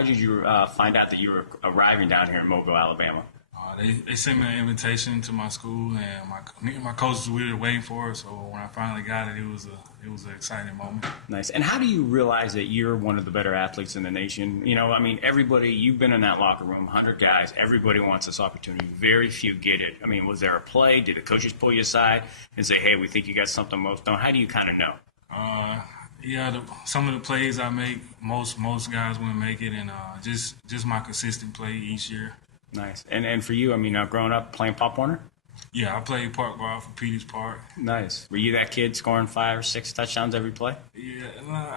how did you find out that you were arriving down here in Mobile, Alabama? They sent me an invitation to my school, and me and my coaches we were waiting for it. So when I finally got it, it was an exciting moment. Nice. And how do you realize that you're one of the better athletes in the nation? You know, I mean, everybody, you've been in that locker room, 100 guys, everybody wants this opportunity. Very few get it. I mean, was there a play? Did the coaches pull you aside and say, hey, we think you got something most don't? How do you kind of know? Yeah, some of the plays I make, most guys wouldn't make it, and just my consistent play each year. Nice. And for you, I mean, growing up playing Pop Warner? Yeah, I played park ball for Peters Park. Nice. Were you that kid scoring 5 or 6 touchdowns every play? Yeah,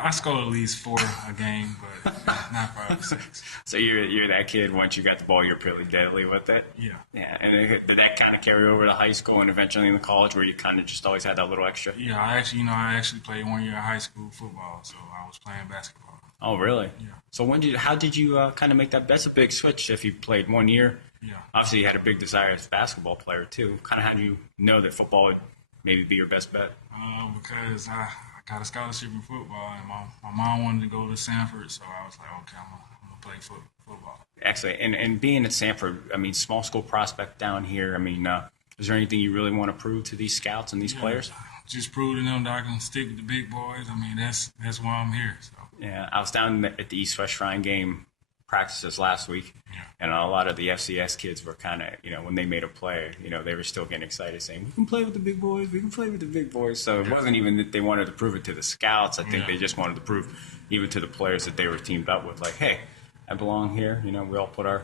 I scored at least 4 a game, but not 5 or 6. So you're that kid, once you got the ball, you're pretty deadly with it? Yeah. Yeah. And did that kind of carry over to high school and eventually in the college where you kind of just always had that little extra? Yeah, I actually played 1 year of high school football, so I was playing basketball. Oh, really? Yeah. So how did you kind of make that? That's a big switch if you played 1 year. Yeah. Obviously, you had a big desire as a basketball player, too. Kind of how do you know that football would maybe be your best bet? Because I got a scholarship in football, and my mom wanted to go to Samford, so I was like, okay, I'm going to play football. Excellent. And being at Samford, I mean, small school prospect down here, I mean, is there anything you really want to prove to these scouts and these players? Just prove to them that I can stick with the big boys. I mean, that's why I'm here. So. Yeah, I was down at the East West Shrine game practices last week, and a lot of the FCS kids were kind of, when they made a play, they were still getting excited saying, we can play with the big boys, we can play with the big boys. So it wasn't even that they wanted to prove it to the scouts. I think they just wanted to prove even to the players that they were teamed up with, like, hey, I belong here. We all put our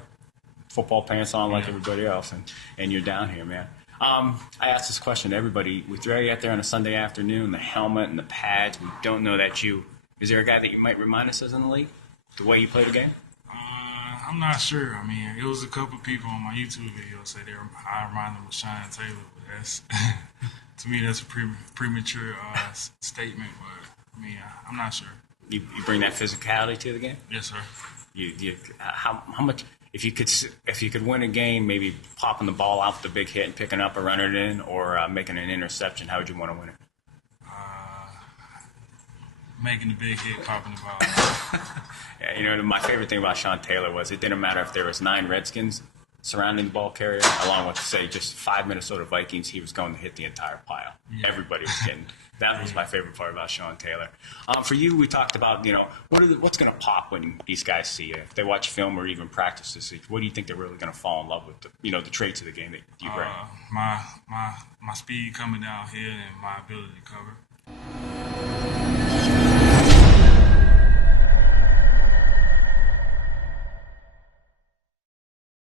football pants on like everybody else, and you're down here, man. I asked this question to everybody. We throw you out there on a Sunday afternoon, the helmet and the pads. We don't know that you. Is there a guy that you might remind us as in the league, the way you play the game? I'm not sure. I mean, it was a couple of people on my YouTube video say I remind them of Sean Taylor, but that's to me that's a premature statement. But I mean, I'm not sure. You bring that physicality to the game? Yes, sir. How much? If you could win a game, maybe popping the ball out with a big hit and picking up or running it in, or making an interception, how would you want to win it? Making the big hit, popping the ball. Yeah, my favorite thing about Sean Taylor was it didn't matter if there was 9 Redskins surrounding the ball carrier, along with, say, just 5 Minnesota Vikings, he was going to hit the entire pile. Yeah. Everybody was getting. That was my favorite part about Sean Taylor. For you, we talked about, what's going to pop when these guys see you? If they watch film or even practice this week, what do you think they're really going to fall in love with, the traits of the game that you bring? My speed coming downhill and my ability to cover.